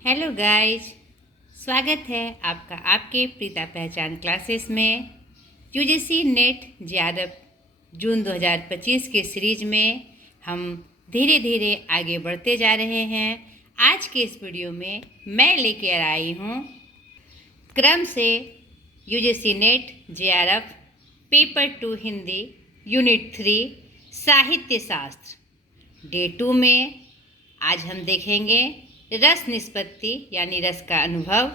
Hello guys, स्वागत है आपका आपके प्रीता पहचान क्लासेस में। यूजीसी नेट जेआरएफ जून 2025 के सीरीज में हम धीरे धीरे आगे बढ़ते जा रहे हैं। आज के इस वीडियो में मैं लेकर आई हूँ क्रम से UGC net JRF paper 2 Hindi unit 3 साहित्य शास्त्र डे 2 में आज हम देखेंगे रस निष्पत्ति यानी रस का अनुभव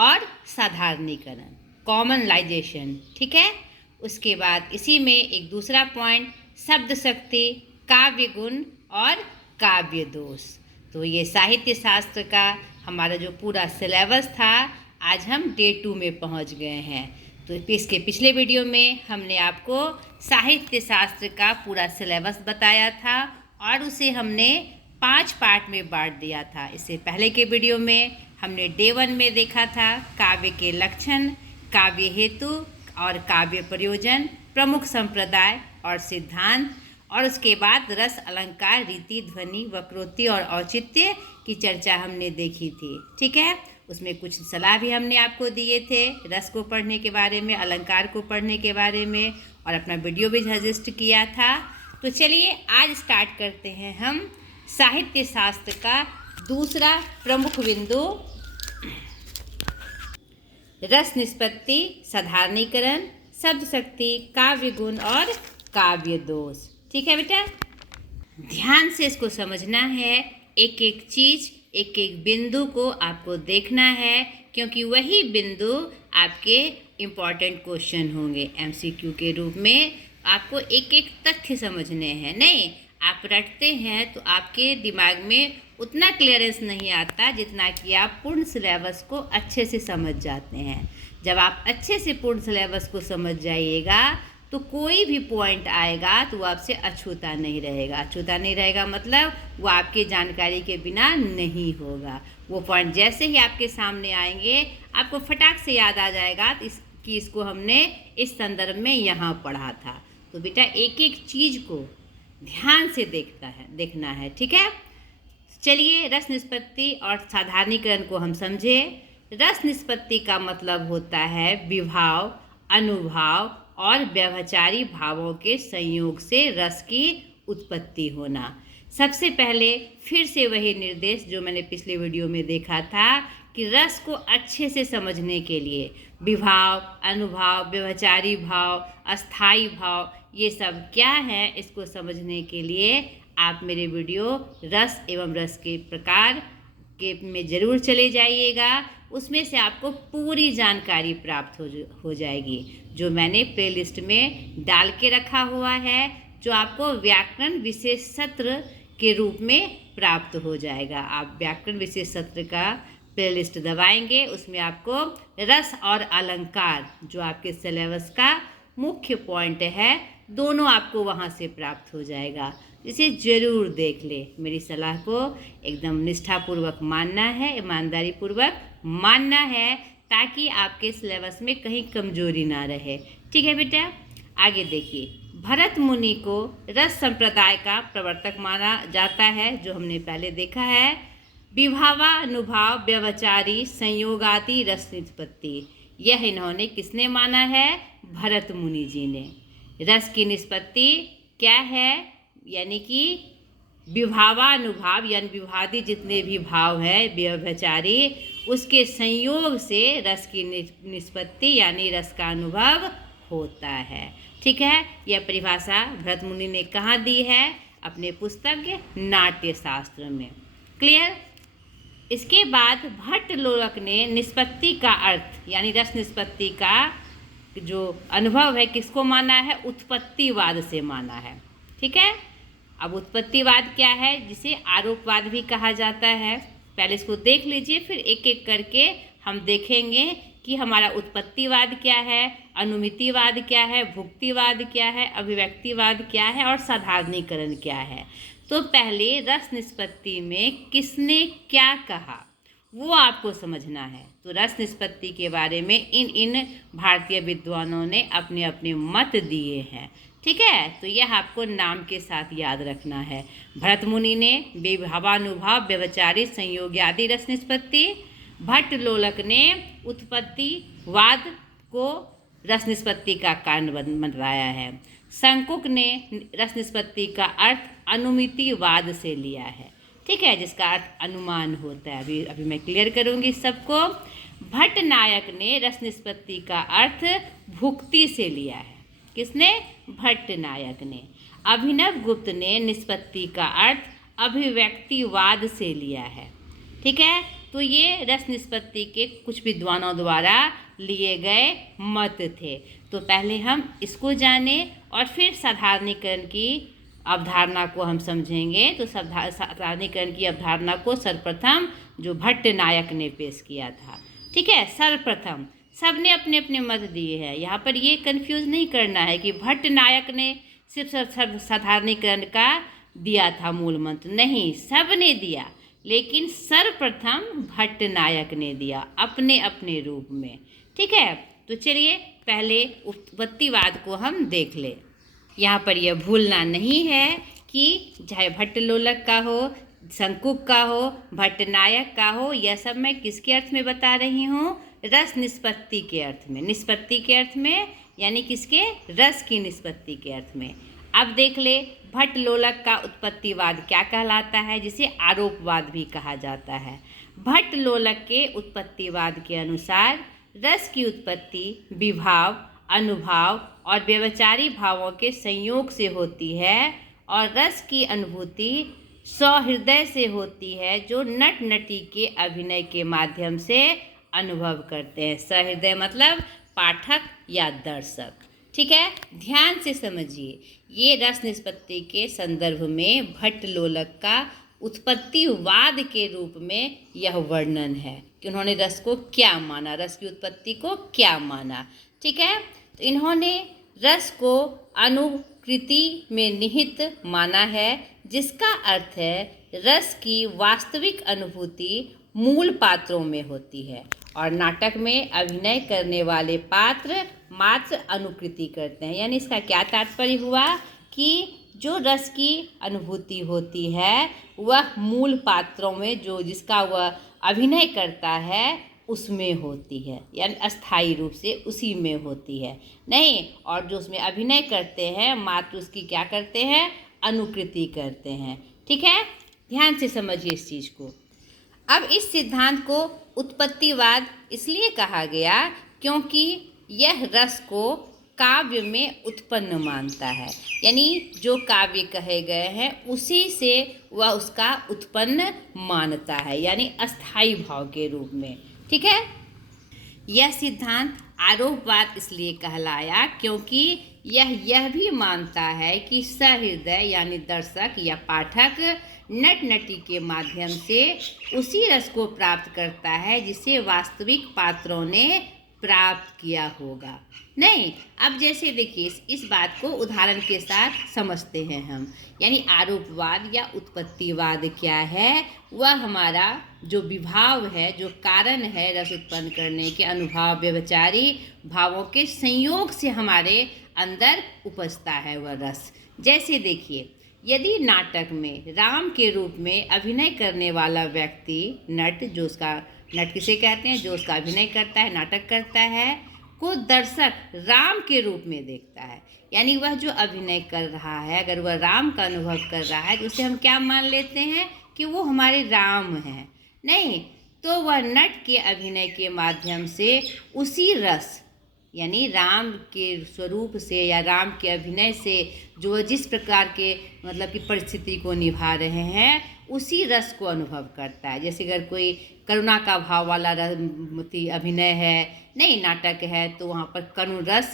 और साधारणीकरण कॉमनलाइजेशन। ठीक है, उसके बाद इसी में एक दूसरा पॉइंट शब्द शक्ति, काव्य गुण और काव्य दोष। तो ये साहित्य शास्त्र का हमारा जो पूरा सिलेबस था, आज हम डे 2 में पहुंच गए हैं। तो इसके पिछले वीडियो में हमने आपको साहित्य शास्त्र का पूरा सिलेबस बताया था और उसे हमने 5 पार्ट में बांट दिया था। इससे पहले के वीडियो में हमने डे 1 में देखा था काव्य के लक्षण, काव्य हेतु और काव्य प्रयोजन, प्रमुख संप्रदाय और सिद्धांत, और उसके बाद रस, अलंकार, रीति, ध्वनि, वक्रोक्ति और औचित्य की चर्चा हमने देखी थी। ठीक है, उसमें कुछ सलाह भी हमने आपको दिए थे रस को पढ़ने के बारे में, अलंकार को पढ़ने के बारे में, और अपना वीडियो भी सजेस्ट किया था। तो चलिए आज स्टार्ट करते हैं हम साहित्य शास्त्र का दूसरा प्रमुख बिंदु, रस निष्पत्ति, साधारणीकरण, शब्द शक्ति, काव्य गुण और काव्य दोष। ठीक है बेटा, ध्यान से इसको समझना है। एक एक चीज, एक एक बिंदु को आपको देखना है, क्योंकि वही बिंदु आपके इम्पॉर्टेंट क्वेश्चन होंगे एमसीक्यू के रूप में। आपको एक एक तथ्य समझने हैं। नहीं, आप रटते हैं तो आपके दिमाग में उतना क्लियरेंस नहीं आता जितना कि आप पूर्ण सिलेबस को अच्छे से समझ जाते हैं। जब आप अच्छे से पूर्ण सिलेबस को समझ जाइएगा तो कोई भी पॉइंट आएगा तो वो आपसे अछूता नहीं रहेगा। अछूता नहीं रहेगा मतलब वो आपकी जानकारी के बिना नहीं होगा। वो पॉइंट जैसे ही आपके सामने आएंगे आपको फटाक से याद आ जाएगा कि इसको हमने इस संदर्भ में यहाँ पढ़ा था। तो बेटा एक एक चीज़ को ध्यान से देखना है। ठीक है, चलिए रस निष्पत्ति और साधारणीकरण को हम समझे। रस निष्पत्ति का मतलब होता है विभाव, अनुभाव और व्यभिचारी भावों के संयोग से रस की उत्पत्ति होना। सबसे पहले फिर से वही निर्देश जो मैंने पिछले वीडियो में देखा था कि रस को अच्छे से समझने के लिए विभाव, अनुभाव, व्यभिचारी भाव, अस्थाई भाव, ये सब क्या है, इसको समझने के लिए आप मेरे वीडियो रस एवं रस के प्रकार के में ज़रूर चले जाइएगा। उसमें से आपको पूरी जानकारी प्राप्त हो जाएगी, जो मैंने प्लेलिस्ट में डाल के रखा हुआ है, जो आपको व्याकरण विशेष सत्र के रूप में प्राप्त हो जाएगा। आप व्याकरण विशेष सत्र का प्लेलिस्ट दबाएंगे, उसमें आपको रस और अलंकार जो आपके सिलेबस का मुख्य पॉइंट है, दोनों आपको वहाँ से प्राप्त हो जाएगा। इसे ज़रूर देख ले। मेरी सलाह को एकदम निष्ठापूर्वक मानना है, ईमानदारी पूर्वक मानना है, ताकि आपके सिलेबस में कहीं कमजोरी ना रहे। ठीक है बेटा, आगे देखिए। भरत मुनि को रस संप्रदाय का प्रवर्तक माना जाता है, जो हमने पहले देखा है। विभावानुभाव व्यभिचारी संयोगादि रस निष्पत्ति, यह इन्होंने किसने माना है? भरत मुनि जी ने। रस की निष्पत्ति क्या है? यानी कि विभावानुभाव यानी विभादी जितने भी भाव है व्यभिचारी, उसके संयोग से रस की निष्पत्ति यानी रस का अनुभव होता है। ठीक है, यह परिभाषा भरत मुनि ने कहाँ दी है? अपने पुस्तक नाट्य शास्त्र में। क्लियर? इसके बाद भट्ट लोलक ने निष्पत्ति का अर्थ यानी रस निष्पत्ति का जो अनुभव है किसको माना है? उत्पत्तिवाद से माना है। ठीक है, अब उत्पत्तिवाद क्या है, जिसे आरोपवाद भी कहा जाता है। पहले इसको देख लीजिए, फिर एक एक करके हम देखेंगे कि हमारा उत्पत्तिवाद क्या है, अनुमितिवाद क्या है, भुक्तिवाद क्या है, अभिव्यक्तिवाद क्या है और साधारणीकरण क्या है। तो पहले रस निष्पत्ति में किसने क्या कहा वो आपको समझना है। तो रस निष्पत्ति के बारे में इन भारतीय विद्वानों ने अपने अपने मत दिए हैं। ठीक है, तो यह आपको नाम के साथ याद रखना है। भरत मुनि ने विभावानुभाव व्यवचारी संयोग आदि रस निष्पत्ति, भट्ट लोलक ने उत्पत्तिवाद को रस निष्पत्ति का कारण बताया है। शंकुक ने रस निष्पत्ति का अर्थ अनुमितिवाद से लिया है, ठीक है, जिसका अर्थ अनुमान होता है। अभी मैं क्लियर करूँगी सबको। भट्ट नायक ने रस निष्पत्ति का अर्थ भुक्ति से लिया है। किसने? भट्ट नायक ने। अभिनव गुप्त ने निष्पत्ति का अर्थ अभिव्यक्तिवाद से लिया है, ठीक है। तो ये रस निष्पत्ति के कुछ विद्वानों द्वारा लिए गए मत थे। तो पहले हम इसको जाने और फिर साधारणीकरण की अवधारणा को हम समझेंगे। तो साधारणीकरण की अवधारणा को सर्वप्रथम जो भट्ट नायक ने पेश किया था, ठीक है। सर्वप्रथम सब ने अपने अपने मत दिए हैं। यहाँ पर ये कंफ्यूज नहीं करना है कि भट्ट नायक ने सिर्फ साधारणीकरण का दिया था मूल मंत्र, नहीं, सब ने दिया, लेकिन सर्वप्रथम भट्ट नायक ने दिया अपने अपने रूप में, ठीक है। तो चलिए पहले उत्पत्तिवाद को हम देख ले। यहाँ पर यह भूलना नहीं है कि चाहे भट्ट लोलक का हो, शंकुक का हो, भट्ट नायक का हो, यह सब मैं किसके अर्थ में बता रही हूँ? रस निष्पत्ति के अर्थ में। निष्पत्ति के अर्थ में यानी किसके? रस की निष्पत्ति के अर्थ में। अब देख ले भट्ट लोलक का उत्पत्तिवाद क्या कहलाता है, जिसे आरोपवाद भी कहा जाता है। भट्ट लोलक के उत्पत्तिवाद के अनुसार रस की उत्पत्ति विभाव, अनुभाव और व्यभिचारी भावों के संयोग से होती है और रस की अनुभूति सहृदय से होती है, जो नट नटी के अभिनय के माध्यम से अनुभव करते हैं। सहृदय मतलब पाठक या दर्शक, ठीक है। ध्यान से समझिए, ये रस निष्पत्ति के संदर्भ में भट्ट लोलक का उत्पत्तिवाद के रूप में यह वर्णन है कि उन्होंने रस को क्या माना, रस की उत्पत्ति को क्या माना, ठीक है। तो इन्होंने रस को अनुकृति में निहित माना है, जिसका अर्थ है रस की वास्तविक अनुभूति मूल पात्रों में होती है और नाटक में अभिनय करने वाले पात्र मात्र अनुकृति करते हैं। यानी इसका क्या तात्पर्य हुआ कि जो रस की अनुभूति होती है वह मूल पात्रों में जो जिसका वह अभिनय करता है उसमें होती है, यानी अस्थायी रूप से उसी में होती है, नहीं। और जो उसमें अभिनय करते हैं मात्र उसकी क्या करते हैं? अनुकृति करते हैं, ठीक है। ध्यान से समझिए इस चीज़ को। अब इस सिद्धांत को उत्पत्तिवाद इसलिए कहा गया क्योंकि यह रस को काव्य में उत्पन्न मानता है, यानी जो काव्य कहे गए हैं उसी से वह उसका उत्पन्न मानता है, यानी अस्थायी भाव के रूप में, ठीक है। यह सिद्धांत आरोपवाद इसलिए कहलाया क्योंकि यह भी मानता है कि सहृदय यानी दर्शक या पाठक नट नटी के माध्यम से उसी रस को प्राप्त करता है जिसे वास्तविक पात्रों ने प्राप्त किया होगा, नहीं। अब जैसे देखिए इस बात को उदाहरण के साथ समझते हैं हम, यानी आरोपवाद या उत्पत्तिवाद क्या है? वह हमारा जो विभाव है, जो कारण है रस उत्पन्न करने के, अनुभाव व्यभिचारी भावों के संयोग से हमारे अंदर उपजता है वह रस। जैसे देखिए, यदि नाटक में राम के रूप में अभिनय करने वाला व्यक्ति नट, जो उसका नट किसे कहते हैं? जो उसका अभिनय करता है, नाटक करता है, को दर्शक राम के रूप में देखता है, यानी वह जो अभिनय कर रहा है अगर वह राम का अनुभव कर रहा है तो उसे हम क्या मान लेते हैं कि वो हमारे राम हैं, नहीं। तो वह नट के अभिनय के माध्यम से उसी रस यानी राम के स्वरूप से या राम के अभिनय से जो जिस प्रकार के मतलब की परिस्थिति को निभा रहे हैं उसी रस को अनुभव करता है। जैसे अगर कोई करुणा का भाव वाला अभिनय है, नहीं, नाटक है, तो वहाँ पर करुण रस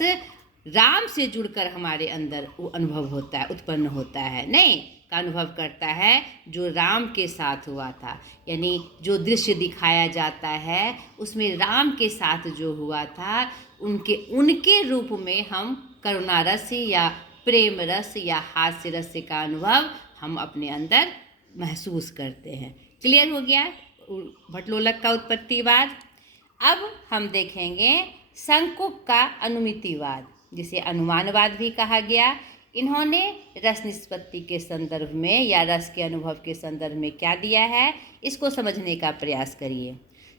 राम से जुड़कर हमारे अंदर वो अनुभव होता है, उत्पन्न होता है, नहीं, का अनुभव करता है जो राम के साथ हुआ था। यानी जो दृश्य दिखाया जाता है उसमें राम के साथ जो हुआ था उनके रूप में हम करुणा रस या प्रेम रस या हास्य रस का अनुभव हम अपने अंदर महसूस करते हैं। क्लियर हो गया भट्ट लोलक का उत्पत्तिवाद। अब हम देखेंगे शंकुक का अनुमितिवाद, जिसे अनुमानवाद भी कहा गया। इन्होंने रस निष्पत्ति के संदर्भ में या रस के अनुभव के संदर्भ में क्या दिया है, इसको समझने का प्रयास करिए।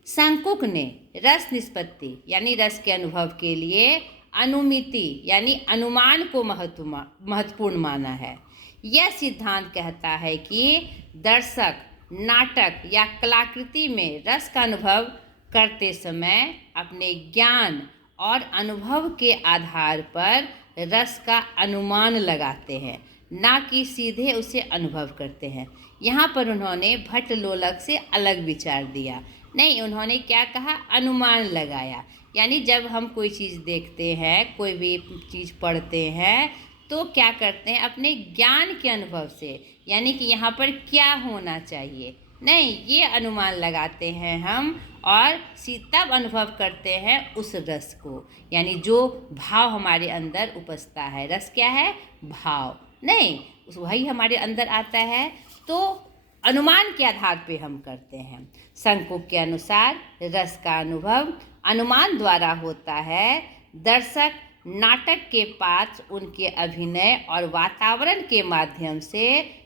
संकुक ने रस निष्पत्ति यानी रस के अनुभव के लिए अनुमिति यानी अनुमान को महत्वपूर्ण माना है। यह सिद्धांत कहता है कि दर्शक नाटक या कलाकृति में रस का अनुभव करते समय अपने ज्ञान और अनुभव के आधार पर रस का अनुमान लगाते हैं, ना कि सीधे उसे अनुभव करते हैं। यहाँ पर उन्होंने भट्टलोलक से अलग विचार दिया। नहीं, उन्होंने क्या कहा, अनुमान लगाया। यानी जब हम कोई चीज़ देखते हैं, कोई भी चीज़ पढ़ते हैं, तो क्या करते हैं, अपने ज्ञान के अनुभव से, यानी कि यहाँ पर क्या होना चाहिए, नहीं, ये अनुमान लगाते हैं हम और तब अनुभव करते हैं उस रस को, यानी जो भाव हमारे अंदर उपजता है। रस क्या है, भाव, नहीं, वही हमारे अंदर आता है, तो अनुमान के आधार पे हम करते हैं। संकुक के अनुसार रस का अनुभव अनुमान द्वारा होता है। दर्शक नाटक के पात्र, उनके अभिनय और वातावरण के माध्यम से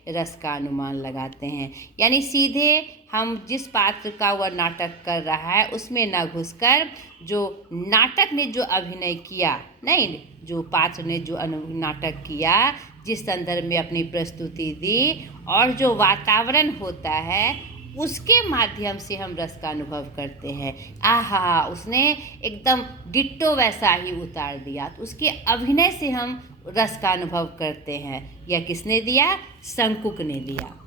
रस का अनुमान लगाते हैं। यानी सीधे हम जिस पात्र का वह नाटक कर रहा है उसमें न घुसकर जो नाटक ने जो अभिनय किया, नहीं, जो पात्र ने जो नाटक किया, जिस संदर्भ में अपनी प्रस्तुति दी और जो वातावरण होता है, उसके माध्यम से हम रस का अनुभव करते हैं। आहा, उसने एकदम डिट्टो वैसा ही उतार दिया, तो उसके अभिनय से हम रस का अनुभव करते हैं। यह किसने दिया, संकुक ने दिया।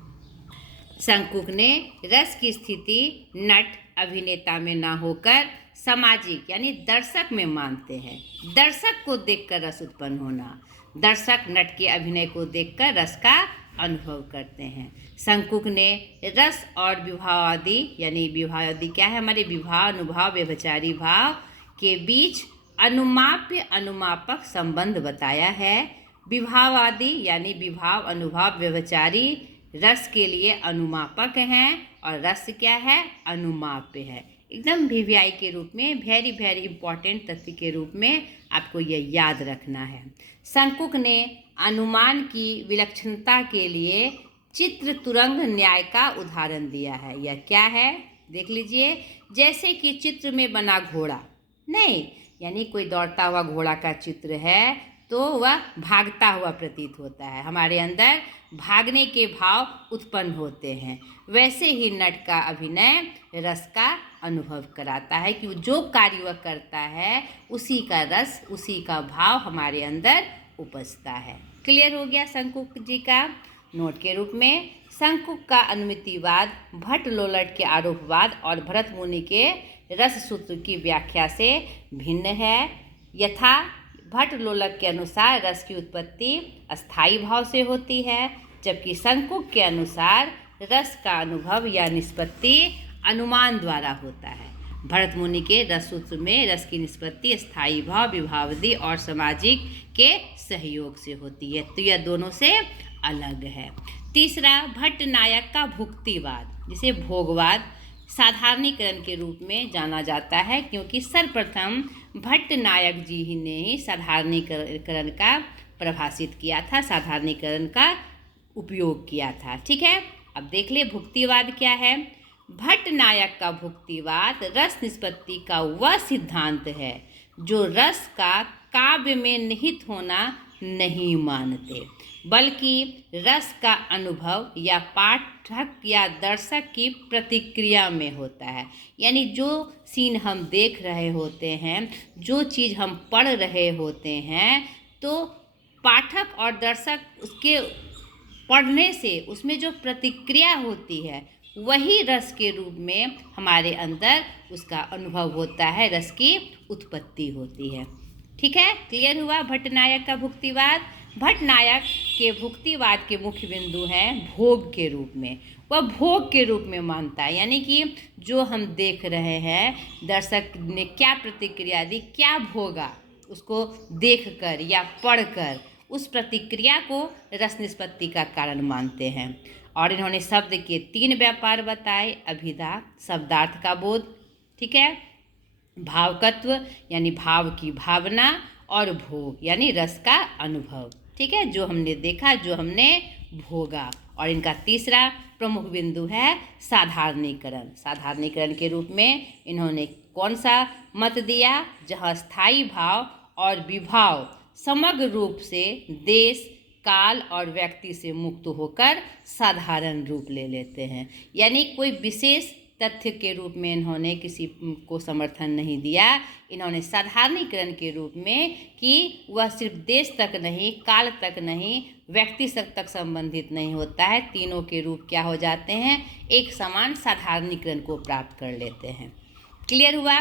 संकुक ने रस की स्थिति नट अभिनेता में ना होकर सामाजिक यानी दर्शक में मानते हैं। दर्शक को देखकर रस उत्पन्न होना, दर्शक नट के अभिनय को देखकर रस का अनुभव करते हैं। संकुक ने रस और विभावादि यानी विभावादि क्या है, हमारे विभाव, अनुभाव, व्यभिचारी भाव के बीच अनुमाप्य अनुमापक संबंध बताया है। विभावादि यानी विभाव, अनुभाव, व्यभिचारी रस के लिए अनुमापक हैं और रस क्या है, अनुमाप्य है। एकदम वीवीआई के रूप में, वेरी वेरी इंपॉर्टेंट तथ्य के रूप में आपको यह याद रखना है। संकुक ने अनुमान की विलक्षणता के लिए चित्र तुरंग न्याय का उदाहरण दिया है। यह क्या है, देख लीजिए। जैसे कि चित्र में बना घोड़ा, नहीं, यानी कोई दौड़ता हुआ घोड़ा का चित्र है तो वह भागता हुआ प्रतीत होता है, हमारे अंदर भागने के भाव उत्पन्न होते हैं। वैसे ही नट का अभिनय रस का अनुभव कराता है कि जो कार्य वह करता है उसी का रस, उसी का भाव हमारे अंदर उपजता है। क्लियर हो गया संकुक जी का। नोट के रूप में, संकुक का अनुमितिवाद भट्टलोलट के आरोपवाद और भरत मुनि के रस सूत्र की व्याख्या से भिन्न है। यथा भट्टलोलक के अनुसार रस की उत्पत्ति अस्थायी भाव से होती है, जबकि संकुक के अनुसार रस का अनुभव या निष्पत्ति अनुमान द्वारा होता है। भरत मुनि के रस सूत्र में रस की निष्पत्ति स्थायी भाव, विभावादि और सामाजिक के सहयोग से होती है, तो यह दोनों से अलग है। तीसरा, भट्टनायक का भुक्तिवाद, जिसे भोगवाद साधारणीकरण के रूप में जाना जाता है, क्योंकि सर्वप्रथम भट्टनायक जी ही ने ही साधारणीकरण का परिभाषित किया था, साधारणीकरण का उपयोग किया था। ठीक है, अब देख ले भुक्तिवाद क्या है। भट्टनायक का भुक्तिवाद रस निष्पत्ति का वह सिद्धांत है जो रस का काव्य में निहित होना नहीं मानते, बल्कि रस का अनुभव या पाठक या दर्शक की प्रतिक्रिया में होता है। यानी जो सीन हम देख रहे होते हैं, जो चीज़ हम पढ़ रहे होते हैं, तो पाठक और दर्शक उसके पढ़ने से उसमें जो प्रतिक्रिया होती है वही रस के रूप में हमारे अंदर उसका अनुभव होता है, रस की उत्पत्ति होती है। ठीक है, क्लियर हुआ भट्टनायक का भुक्तिवाद। भट्टनायक के भुक्तिवाद के मुख्य बिंदु हैं भोग के रूप में, वह भोग के रूप में मानता है, यानी कि जो हम देख रहे हैं, दर्शक ने क्या प्रतिक्रिया दी, क्या भोगा, उसको देखकर या पढ़कर उस प्रतिक्रिया को रस निष्पत्ति का कारण मानते हैं। और इन्होंने शब्द के 3 व्यापार बताए, अभिधा शब्दार्थ का बोध, ठीक है, भावकत्व यानी भाव की भावना, और भोग यानी रस का अनुभव। ठीक है, जो हमने देखा, जो हमने भोगा। और इनका तीसरा प्रमुख बिंदु है साधारणीकरण। साधारणीकरण के रूप में इन्होंने कौन सा मत दिया? जहाँ स्थायी भाव और विभाव समग्र रूप से देश, काल और व्यक्ति से मुक्त होकर साधारण रूप ले लेते हैं। यानी कोई विशेष तथ्य के रूप में इन्होंने किसी को समर्थन नहीं दिया। इन्होंने साधारणीकरण के रूप में कि वह सिर्फ देश तक नहीं, काल तक नहीं, व्यक्ति तक संबंधित नहीं होता है, तीनों के रूप क्या हो जाते हैं? एक समान साधारणीकरण को प्राप्त कर लेते हैं। क्लियर हुआ?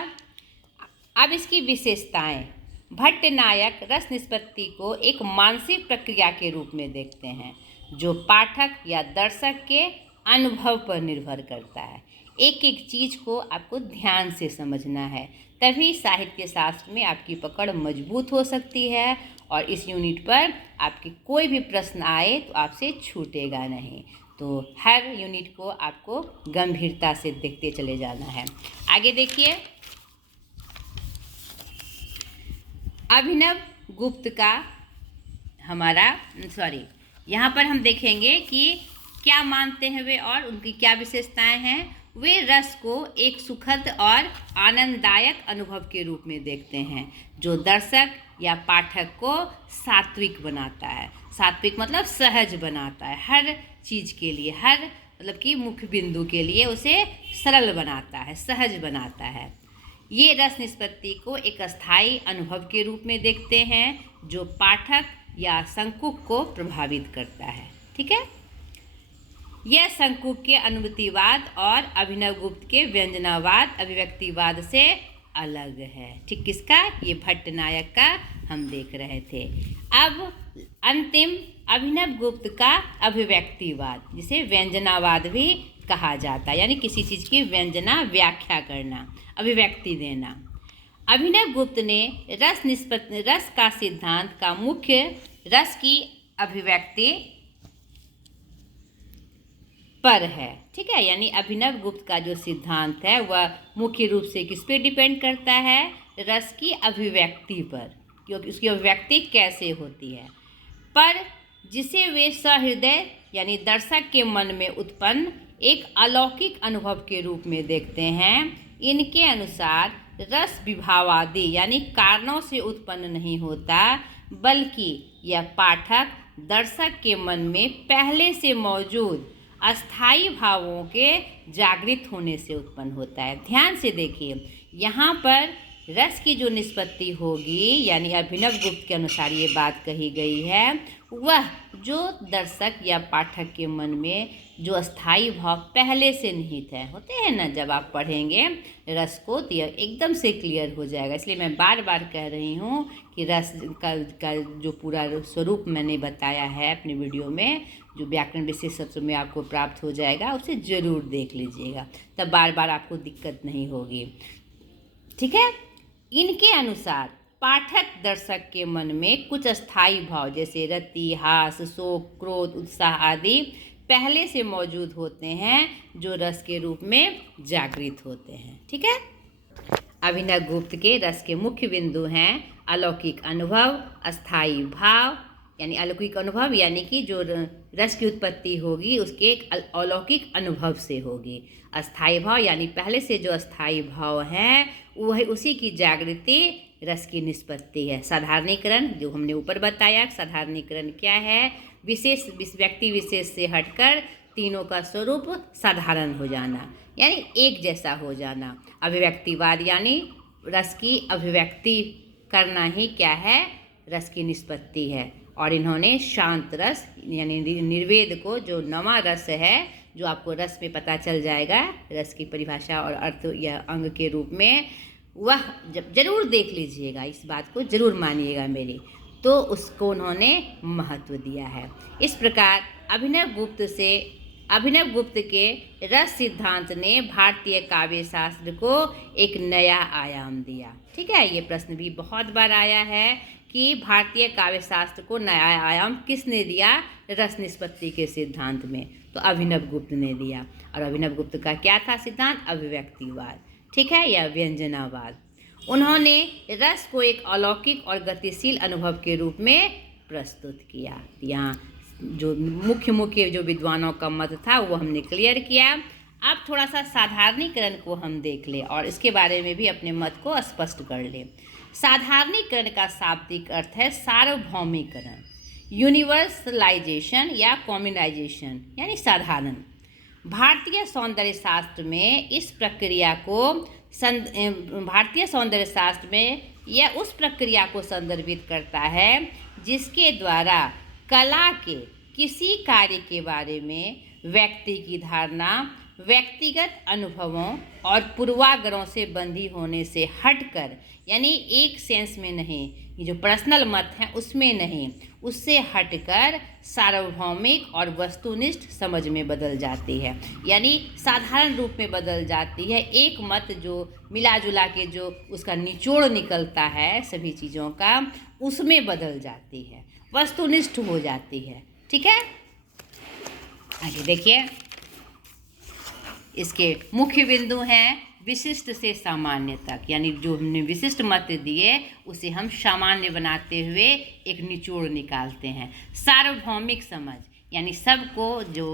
अब इसकी विशेषताएं। भट्टनायक रस निष्पत्ति को एक मानसिक प्रक्रिया के रूप में देखते हैं जो पाठक या दर्शक के अनुभव पर निर्भर करता है। एक एक चीज़ को आपको ध्यान से समझना है, तभी साहित्य शास्त्र में आपकी पकड़ मजबूत हो सकती है और इस यूनिट पर आपके कोई भी प्रश्न आए तो आपसे छूटेगा नहीं। तो हर यूनिट को आपको गंभीरता से देखते चले जाना है। आगे देखिए, अभिनव गुप्त का यहाँ पर हम देखेंगे कि क्या मानते हैं वे और उनकी क्या विशेषताएं हैं। वे रस को एक सुखद और आनंददायक अनुभव के रूप में देखते हैं जो दर्शक या पाठक को सात्विक बनाता है। सात्विक मतलब सहज बनाता है, हर चीज़ के लिए, हर मतलब कि मुख्य बिंदु के लिए उसे सरल बनाता है, सहज बनाता है। ये रस निष्पत्ति को एक अस्थायी अनुभव के रूप में देखते हैं जो पाठक या संकुक को प्रभावित करता है। ठीक है, यह संकुक के अनुभूतिवाद और अभिनव गुप्त के व्यंजनावाद अभिव्यक्तिवाद से अलग है। ठीक किसका? ये भट्टनायक का हम देख रहे थे। अब अंतिम अभिनव गुप्त का अभिव्यक्तिवाद, जिसे व्यंजनावाद भी कहा जाता है, यानी किसी चीज़ की व्यंजना व्याख्या करना, अभिव्यक्ति देना। अभिनव गुप्त ने रस का सिद्धांत का मुख्य रस की अभिव्यक्ति पर है। ठीक है, यानी अभिनव गुप्त का जो सिद्धांत है वह मुख्य रूप से किस पे डिपेंड करता है? रस की अभिव्यक्ति पर, क्योंकि उसकी अभिव्यक्ति कैसे होती है, पर जिसे वे सहृदय यानी दर्शक के मन में उत्पन्न एक अलौकिक अनुभव के रूप में देखते हैं। इनके अनुसार रस विभावादि यानी कारणों से उत्पन्न नहीं होता, बल्कि यह पाठक दर्शक के मन में पहले से मौजूद अस्थायी भावों के जागृत होने से उत्पन्न होता है। ध्यान से देखिए, यहाँ पर रस की जो निष्पत्ति होगी, यानी अभिनव गुप्त के अनुसार ये बात कही गई है, वह जो दर्शक या पाठक के मन में जो अस्थायी भाव पहले से निहित है, होते हैं ना, जब आप पढ़ेंगे रस को तो यह एकदम से क्लियर हो जाएगा। इसलिए मैं बार बार कह रही हूँ कि रस का जो पूरा स्वरूप मैंने बताया है अपने वीडियो में, जो व्याकरण विशेष शब्द में आपको प्राप्त हो जाएगा, उसे ज़रूर देख लीजिएगा, तब बार बार आपको दिक्कत नहीं होगी। ठीक है, इनके अनुसार पाठक दर्शक के मन में कुछ अस्थायी भाव जैसे रति, हास, शोक, क्रोध, उत्साह आदि पहले से मौजूद होते हैं जो रस के रूप में जागृत होते हैं। ठीक है, अभिनव गुप्त के रस के मुख्य बिंदु हैं अलौकिक अनुभव, अस्थायी भाव, यानी अलौकिक अनुभव यानी कि जो रस की उत्पत्ति होगी उसके एक अलौकिक अनुभव से होगी। अस्थायी भाव यानी पहले से जो अस्थायी भाव हैं वह उसी की जागृति रस की निष्पत्ति है। साधारणीकरण जो हमने ऊपर बताया, साधारणीकरण क्या है? विशेष व्यक्ति विशेष से हटकर तीनों का स्वरूप साधारण हो जाना, यानी एक जैसा हो जाना। अभिव्यक्तिवाद यानी रस की अभिव्यक्ति करना ही क्या है? रस की निष्पत्ति है। और इन्होंने शांत रस यानी निर्वेद को, जो नवा रस है, जो आपको रस में पता चल जाएगा, रस की परिभाषा और अर्थ या अंग के रूप में, वह जब जरूर देख लीजिएगा, इस बात को जरूर मानिएगा मेरी, तो उसको उन्होंने महत्व दिया है। इस प्रकार अभिनव गुप्त के रस सिद्धांत ने भारतीय काव्य शास्त्र को एक नया आयाम दिया। ठीक है, ये प्रश्न भी बहुत बार आया है कि भारतीय काव्य शास्त्र को नया आयाम किसने दिया? रस निष्पत्ति के सिद्धांत में, तो अभिनव गुप्त ने दिया। और अभिनव गुप्त का क्या था सिद्धांत? अभिव्यक्तिवाद, ठीक है, या व्यंजनावाद। उन्होंने रस को एक अलौकिक और गतिशील अनुभव के रूप में प्रस्तुत किया। यहाँ जो मुख्य जो विद्वानों का मत था वो हमने क्लियर किया। अब थोड़ा सा साधारणीकरण को हम देख लें और इसके बारे में भी अपने मत को स्पष्ट कर लें। साधारणीकरण का शाब्दिक अर्थ है सार्वभौमिकरण, यूनिवर्सलाइजेशन या कॉमनाइजेशन, यानी साधारण। भारतीय सौंदर्य शास्त्र में इस प्रक्रिया को भारतीय सौंदर्य शास्त्र में यह उस प्रक्रिया को संदर्भित करता है जिसके द्वारा कला के किसी कार्य के बारे में व्यक्ति की धारणा व्यक्तिगत अनुभवों और पूर्वाग्रहों से बंधी होने से हटकर, यानी एक सेंस में नहीं, ये जो पर्सनल मत है उसमें नहीं, उससे हटकर सार्वभौमिक और वस्तुनिष्ठ समझ में बदल जाती है, यानी साधारण रूप में बदल जाती है। एक मत जो मिला जुला के जो उसका निचोड़ निकलता है सभी चीज़ों का, उसमें बदल जाती है, वस्तुनिष्ठ हो जाती है। ठीक है, आगे देखिए, इसके मुख्य बिंदु हैं विशिष्ट से सामान्य तक, यानी जो हमने विशिष्ट मत दिए उसे हम सामान्य बनाते हुए एक निचोड़ निकालते हैं। सार्वभौमिक समझ, यानी सबको जो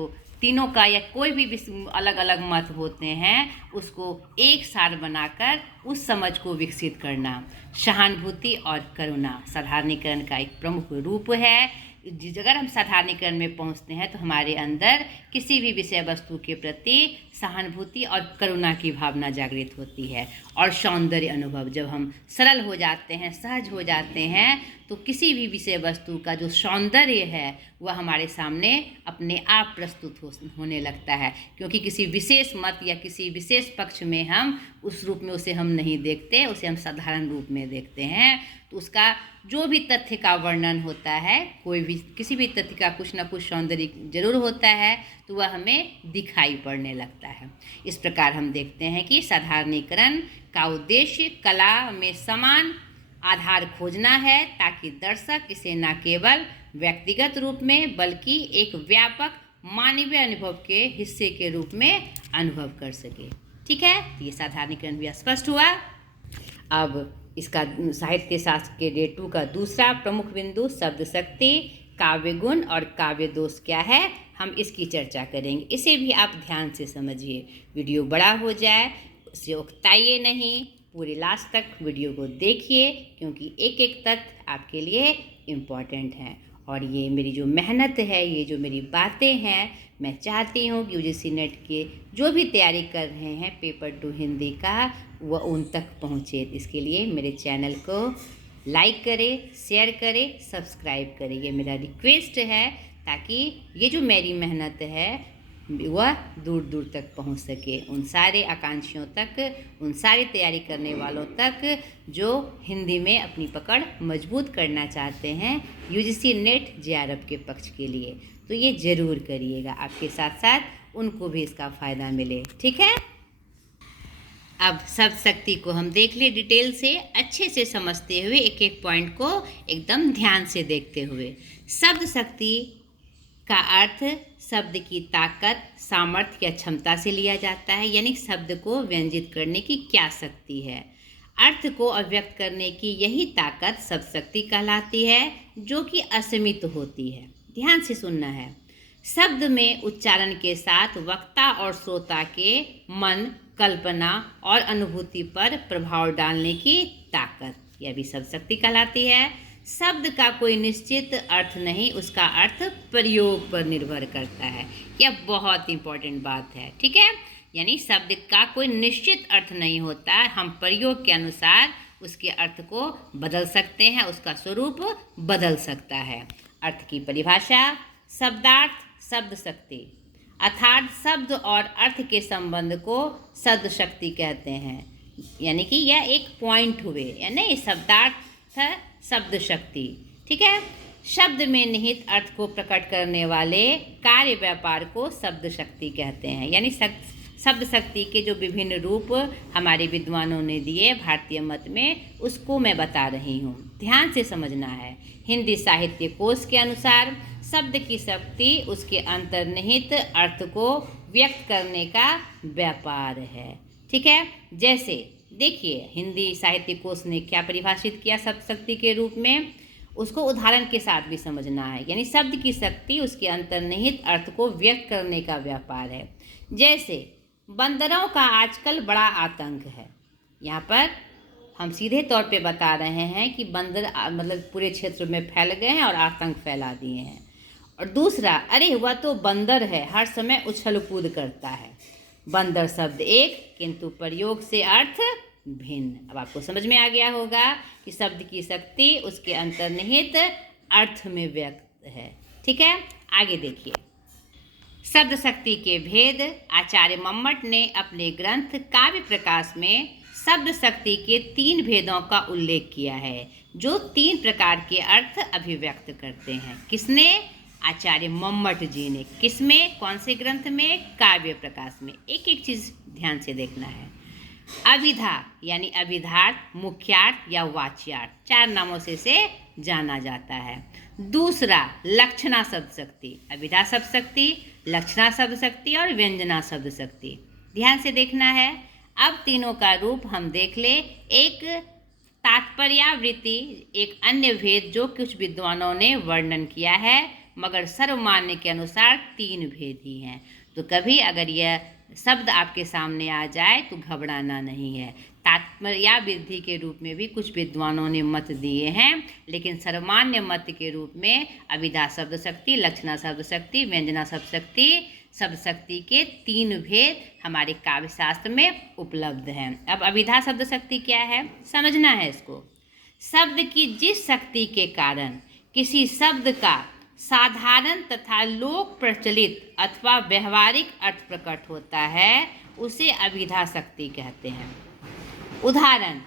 तीनों का या कोई भी अलग अलग मत होते हैं उसको एक सार बनाकर उस समझ को विकसित करना। सहानुभूति और करुणा साधारणीकरण का एक प्रमुख रूप है। अगर हम साधारणीकरण में पहुंचते हैं तो हमारे अंदर किसी भी विषय वस्तु के प्रति सहानुभूति और करुणा की भावना जागृत होती है। और सौंदर्य अनुभव, जब हम सरल हो जाते हैं, सहज हो जाते हैं, तो किसी भी विषय वस्तु का जो सौंदर्य है वह हमारे सामने अपने आप प्रस्तुत होने लगता है, क्योंकि किसी विशेष मत या किसी विशेष पक्ष में हम उस रूप में उसे हम नहीं देखते, उसे हम साधारण रूप में देखते हैं। तो उसका जो भी तथ्य का वर्णन होता है, कोई भी किसी भी तथ्य का कुछ ना कुछ सौंदर्य जरूर होता है, तो वह हमें दिखाई पड़ने लगता है। इस प्रकार हम देखते हैं कि साधारणीकरण का उद्देश्य कला में समान आधार खोजना है, ताकि दर्शक इसे न केवल व्यक्तिगत रूप में बल्कि एक व्यापक मानवीय अनुभव के हिस्से के रूप में अनुभव कर सके। ठीक है, ये साधारणीकरण भी स्पष्ट हुआ। अब इसका साहित्य शास्त्र के डे 2 का दूसरा प्रमुख बिंदु शब्द शक्ति, काव्य गुण और काव्य दोष क्या है, हम इसकी चर्चा करेंगे। इसे भी आप ध्यान से समझिए, वीडियो बड़ा हो जाए उसे उकताइए नहीं, पूरे लास्ट तक वीडियो को देखिए, क्योंकि एक एक तथ्य आपके लिए इम्पॉर्टेंट है। और ये मेरी जो मेहनत है, ये जो मेरी बातें हैं, मैं चाहती हूँ कि यूजीसी नेट के जो भी तैयारी कर रहे हैं पेपर 2 हिंदी का, वह उन तक पहुँचे। इसके लिए मेरे चैनल को लाइक करें, शेयर करें, सब्सक्राइब करें, ये मेरा रिक्वेस्ट है, ताकि ये जो मेरी मेहनत है वह दूर दूर तक पहुंच सके, उन सारे आकांक्षियों तक, उन सारी तैयारी करने वालों तक जो हिंदी में अपनी पकड़ मजबूत करना चाहते हैं यूजीसी नेट जेआरएफ के पक्ष के लिए। तो ये ज़रूर करिएगा, आपके साथ साथ उनको भी इसका फ़ायदा मिले। ठीक है, अब शब्द शक्ति को हम देख ले डिटेल से, अच्छे से समझते हुए एक एक पॉइंट को एकदम ध्यान से देखते हुए। शब्द शक्ति का अर्थ शब्द की ताकत, सामर्थ्य या क्षमता से लिया जाता है, यानी शब्द को व्यंजित करने की क्या शक्ति है। अर्थ को अभिव्यक्त करने की यही ताकत शब्द शक्ति कहलाती है, जो कि असीमित होती है। ध्यान से सुनना है। शब्द में उच्चारण के साथ वक्ता और श्रोता के मन, कल्पना और अनुभूति पर प्रभाव डालने की ताकत, यह भी शब्द शक्ति कहलाती है। शब्द का कोई निश्चित अर्थ नहीं, उसका अर्थ प्रयोग पर निर्भर करता है। यह बहुत इंपॉर्टेंट बात है। ठीक है, यानी शब्द का कोई निश्चित अर्थ नहीं होता, हम प्रयोग के अनुसार उसके अर्थ को बदल सकते हैं, उसका स्वरूप बदल सकता है। अर्थ की परिभाषा, शब्दार्थ शब्द शक्ति, अर्थात शब्द और अर्थ के संबंध को शब्द शक्ति कहते हैं, यानी कि यह एक पॉइंट हुए, यानी शब्दार्थ शब्द शक्ति। ठीक है, शब्द में निहित अर्थ को प्रकट करने वाले कार्य व्यापार को शब्द शक्ति कहते हैं, यानी शब्द शक्ति के जो विभिन्न रूप हमारे विद्वानों ने दिए भारतीय मत में, उसको मैं बता रही हूँ, ध्यान से समझना है। हिंदी साहित्य कोश के अनुसार शब्द की शक्ति उसके अंतर्निहित अर्थ को व्यक्त करने का व्यापार है। ठीक है, जैसे देखिए हिंदी साहित्य कोश ने क्या परिभाषित किया शब्द शक्ति के रूप में, उसको उदाहरण के साथ भी समझना है। यानी शब्द की शक्ति उसके अंतर्निहित अर्थ को व्यक्त करने का व्यापार है। जैसे बंदरों का आजकल बड़ा आतंक है। यहाँ पर हम सीधे तौर पे बता रहे हैं कि बंदर मतलब पूरे क्षेत्र में फैल गए हैं और आतंक फैला दिए हैं। और दूसरा, अरे वह तो बंदर है, हर समय उछल कूद करता है। बंदर शब्द एक, किंतु प्रयोग से अर्थ भिन्न। अब आपको समझ में आ गया होगा कि शब्द की शक्ति उसके अंतर्निहित अर्थ में व्यक्त है। ठीक है, आगे देखिए। शब्द शक्ति के भेद आचार्य मम्मट ने अपने ग्रंथ काव्य प्रकाश में शब्द शक्ति के 3 भेदों का उल्लेख किया है, जो 3 प्रकार के अर्थ अभिव्यक्त करते हैं। किसने? आचार्य मम्मट जी ने। किसमें? कौन से ग्रंथ में? काव्य प्रकाश में। एक एक चीज ध्यान से देखना है। अभिधा यानी अभिधार्थ, मुख्यार्थ या वाच्यार्थ, 4 नामों से इसे जाना जाता है। दूसरा, लक्षणा शब्द शक्ति। अभिधा शब्द शक्ति, लक्षणा शब्द शक्ति और व्यंजना शब्द शक्ति। ध्यान से देखना है। अब तीनों का रूप हम देख ले। एक तात्पर्यावृत्ति, एक अन्य भेद जो कुछ विद्वानों ने वर्णन किया है, मगर सर्वमान्य के अनुसार 3 भेद ही हैं। तो कभी अगर यह शब्द आपके सामने आ जाए तो घबराना नहीं है। तात्पर्यावृद्धि के रूप में भी कुछ विद्वानों ने मत दिए हैं, लेकिन सर्वमान्य मत के रूप में अभिधा शब्द शक्ति, लक्षणा शब्द शक्ति, व्यंजना शब्द शक्ति के 3 भेद हमारे काव्य शास्त्र में उपलब्ध हैं। अब अभिधा शब्द शक्ति क्या है, समझना है इसको। शब्द की जिस शक्ति के कारण किसी शब्द का साधारण तथा लोक प्रचलित अथवा व्यवहारिक अर्थ प्रकट होता है, उसे अभिधा शक्ति कहते हैं। उदाहरण,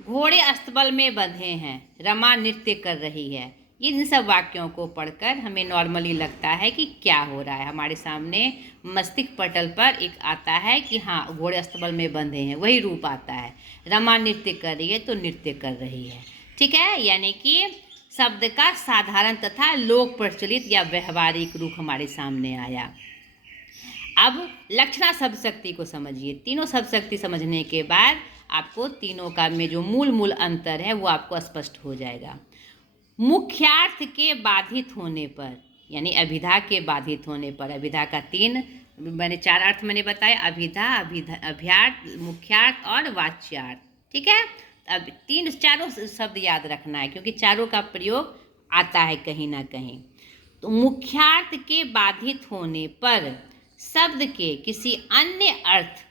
घोड़े अस्तबल में बंधे हैं, रमा नृत्य कर रही है। इन सब वाक्यों को पढ़कर हमें नॉर्मली लगता है कि क्या हो रहा है। हमारे सामने मस्तिष्क पटल पर एक आता है कि हाँ, घोड़े अस्तबल में बंधे हैं, वही रूप आता है। रमा नृत्य कर रही है तो नृत्य कर रही है। ठीक है, यानी कि शब्द का साधारण तथा लोक प्रचलित या व्यवहारिक रूप हमारे सामने आया। अब लक्षणा शब्द शक्ति को समझिए। तीनों शब्द शक्ति समझने के बाद आपको तीनों का में जो मूल अंतर है वो आपको स्पष्ट हो जाएगा। मुख्यार्थ के बाधित होने पर, यानी अभिधा के बाधित होने पर, अभिधा का 4 अर्थ मैंने बताया, अभिधा, अभ्यार्थ, मुख्यार्थ और वाच्यार्थ। ठीक है, अब 4 शब्द याद रखना है, क्योंकि चारों का प्रयोग आता है कहीं ना कहीं। तो मुख्यार्थ के बाधित होने पर शब्द के किसी अन्य अर्थ,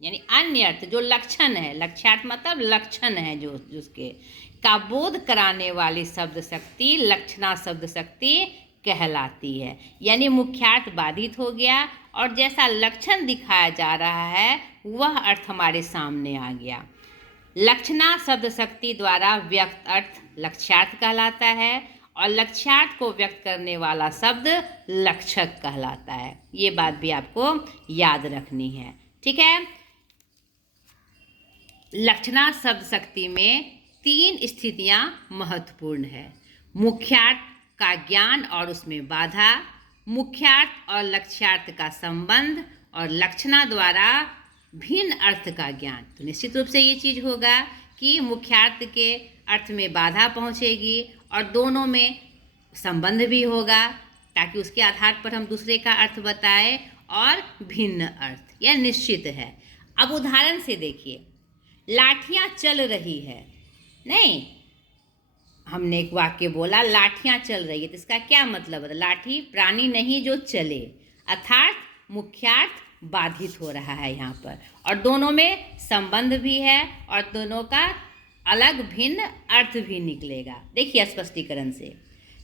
यानी अन्य अर्थ जो लक्षण है, लक्ष्यार्थ मतलब लक्षण है जो उसके का बोध कराने वाली शब्द शक्ति लक्षणा शब्द शक्ति कहलाती है। यानी मुख्यार्थ बाधित हो गया और जैसा लक्षण दिखाया जा रहा है वह अर्थ हमारे सामने आ गया। लक्षणा शब्द शक्ति द्वारा व्यक्त अर्थ लक्ष्यार्थ कहलाता है और लक्ष्यार्थ को व्यक्त करने वाला शब्द लक्षक कहलाता है। ये बात भी आपको याद रखनी है। ठीक है, लक्षणा शब्द शक्ति में 3 स्थितियां महत्वपूर्ण है। मुख्यार्थ का ज्ञान और उसमें बाधा, मुख्यार्थ और लक्ष्यार्थ का संबंध और लक्षणा द्वारा भिन्न अर्थ का ज्ञान। तो निश्चित रूप से ये चीज़ होगा कि मुख्यार्थ के अर्थ में बाधा पहुँचेगी और दोनों में संबंध भी होगा, ताकि उसके आधार पर हम दूसरे का अर्थ बताएं, और भिन्न अर्थ, यह निश्चित है। अब उदाहरण से देखिए, लाठियाँ चल रही है, नहीं, हमने एक वाक्य बोला लाठियाँ चल रही है, तो इसका क्या मतलब है? लाठी प्राणी नहीं जो चले, अर्थात मुख्यार्थ बाधित हो रहा है यहाँ पर, और दोनों में संबंध भी है और दोनों का अलग भिन्न अर्थ भी निकलेगा। देखिए स्पष्टीकरण से,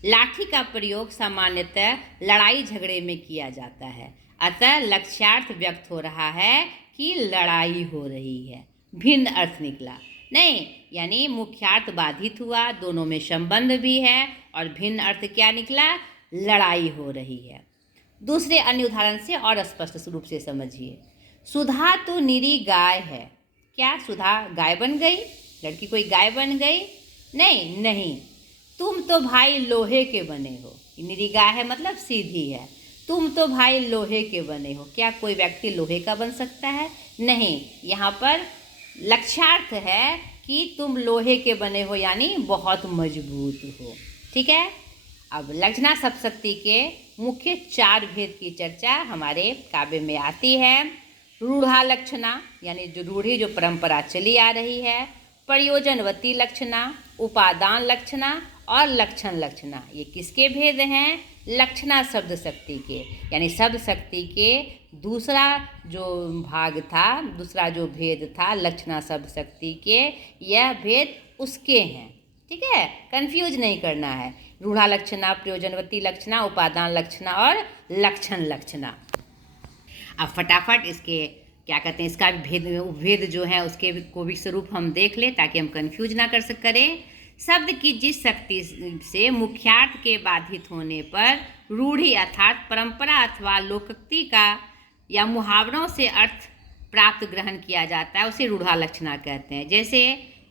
लाठी का प्रयोग सामान्यतः लड़ाई झगड़े में किया जाता है, अतः लक्ष्यार्थ व्यक्त हो रहा है कि लड़ाई हो रही है, भिन्न अर्थ निकला नहीं, यानी मुख्यार्थ बाधित हुआ, दोनों में संबंध भी है और भिन्न अर्थ क्या निकला? लड़ाई हो रही है। दूसरे अन्य उदाहरण से और स्पष्ट रूप से समझिए, सुधा तो निरी गाय है। क्या सुधा गाय बन गई? लड़की कोई गाय बन गई? नहीं, तुम तो भाई लोहे के बने हो। निरी गाय है मतलब सीधी है। तुम तो भाई लोहे के बने हो। क्या कोई व्यक्ति लोहे का बन सकता है? नहीं, यहाँ पर लक्ष्यार्थ है कि तुम लोहे के बने हो, यानी बहुत मजबूत हो। ठीक है। अब लक्षणा शब्द शक्ति के मुख्य 4 भेद की चर्चा हमारे काव्य में आती है। रूढ़ा लक्षणा यानी जो रूढ़ी जो परंपरा चली आ रही है, प्रयोजनवती लक्षणा, उपादान लक्षणा और लक्षण लक्षणा। ये किसके भेद हैं? लक्षणा शब्द शक्ति के, यानी शब्द शक्ति के दूसरा जो भाग था, दूसरा जो भेद था लक्षणा शब्द शक्ति के, यह भेद उसके हैं। ठीक है, कंफ्यूज नहीं करना है। रूढ़ा लक्षणा, प्रयोजनवती लक्षणा, उपादान लक्षणा और लक्षण लक्षणा। अब फटाफट इसके क्या कहते हैं, इसका भेद जो है उसके को भी स्वरूप हम देख लें ताकि हम कंफ्यूज ना करें। शब्द की जिस शक्ति से मुख्यार्थ के बाधित होने पर रूढ़ी अर्थात परंपरा अथवा लोकोक्ति का या मुहावरों से अर्थ प्राप्त ग्रहण किया जाता है, उसे रूढ़ा लक्षणा कहते हैं। जैसे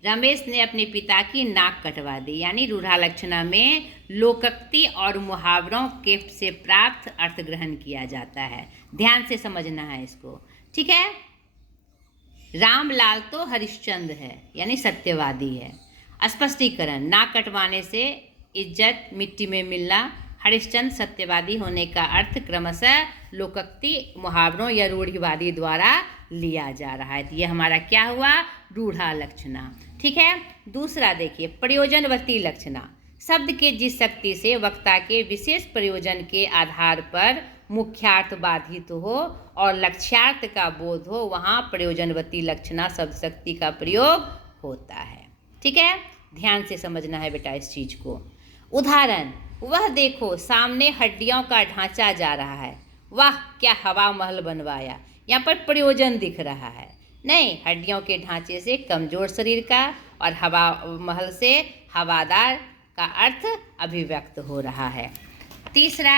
रमेश ने अपने पिता की नाक कटवा दी, यानी रूढ़ा लक्षणा में लोकोक्ति और मुहावरों के से प्राप्त अर्थ ग्रहण किया जाता है। ध्यान से समझना है इसको, ठीक है। रामलाल तो हरिश्चंद्र है, यानी सत्यवादी है। स्पष्टीकरण, नाक कटवाने से इज्जत मिट्टी में मिलना, हरिश्चंद्र सत्यवादी होने का अर्थ क्रमशः लोकोक्ति, मुहावरों या रूढ़िवादी द्वारा लिया जा रहा है। तो ये हमारा क्या हुआ? रूढ़ा लक्षणा। ठीक है। दूसरा देखिए, प्रयोजनवती लक्षणा। शब्द के जिस शक्ति से वक्ता के विशेष प्रयोजन के आधार पर मुख्यार्थ बाधित हो और लक्ष्यार्थ का बोध हो, वहाँ प्रयोजनवती लक्षणा शब्द शक्ति का प्रयोग होता है। ठीक है, ध्यान से समझना है बेटा इस चीज को। उदाहरण, वह देखो सामने हड्डियों का ढांचा जा रहा है, वाह क्या हवा महल बनवाया। यहाँ पर प्रयोजन दिख रहा है, नहीं, हड्डियों के ढांचे से कमजोर शरीर का और हवा महल से हवादार का अर्थ अभिव्यक्त हो रहा है। तीसरा,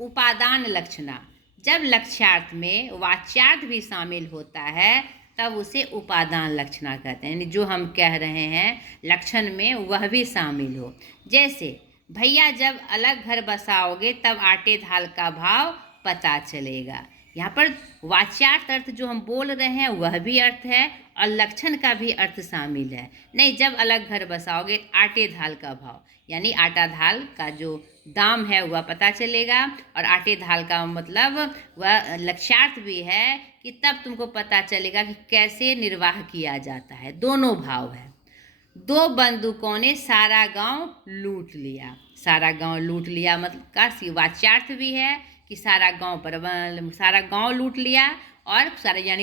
उपादान लक्षणा। जब लक्ष्यार्थ में वाच्यार्थ भी शामिल होता है तब उसे उपादान लक्षणा कहते हैं, यानी जो हम कह रहे हैं लक्षण में वह भी शामिल हो। जैसे, भैया जब अलग घर बसाओगे तब आटे दाल का भाव पता चलेगा। यहाँ पर वाच्यार्थ अर्थ जो हम बोल रहे हैं वह भी अर्थ है और लक्षण का भी अर्थ शामिल है। नहीं, जब अलग घर बसाओगे आटे दाल का भाव, यानी आटा दाल का जो दाम है वह पता चलेगा, और आटे दाल का मतलब वह लक्ष्यार्थ भी है कि तब तुमको पता चलेगा कि कैसे निर्वाह किया जाता है। दोनों भाव है। 2 बंदूकों ने सारा गांव लूट लिया। सारा गांव लूट लिया मतलब का वाच्यार्थ भी है कि सारा गांव लूट लिया और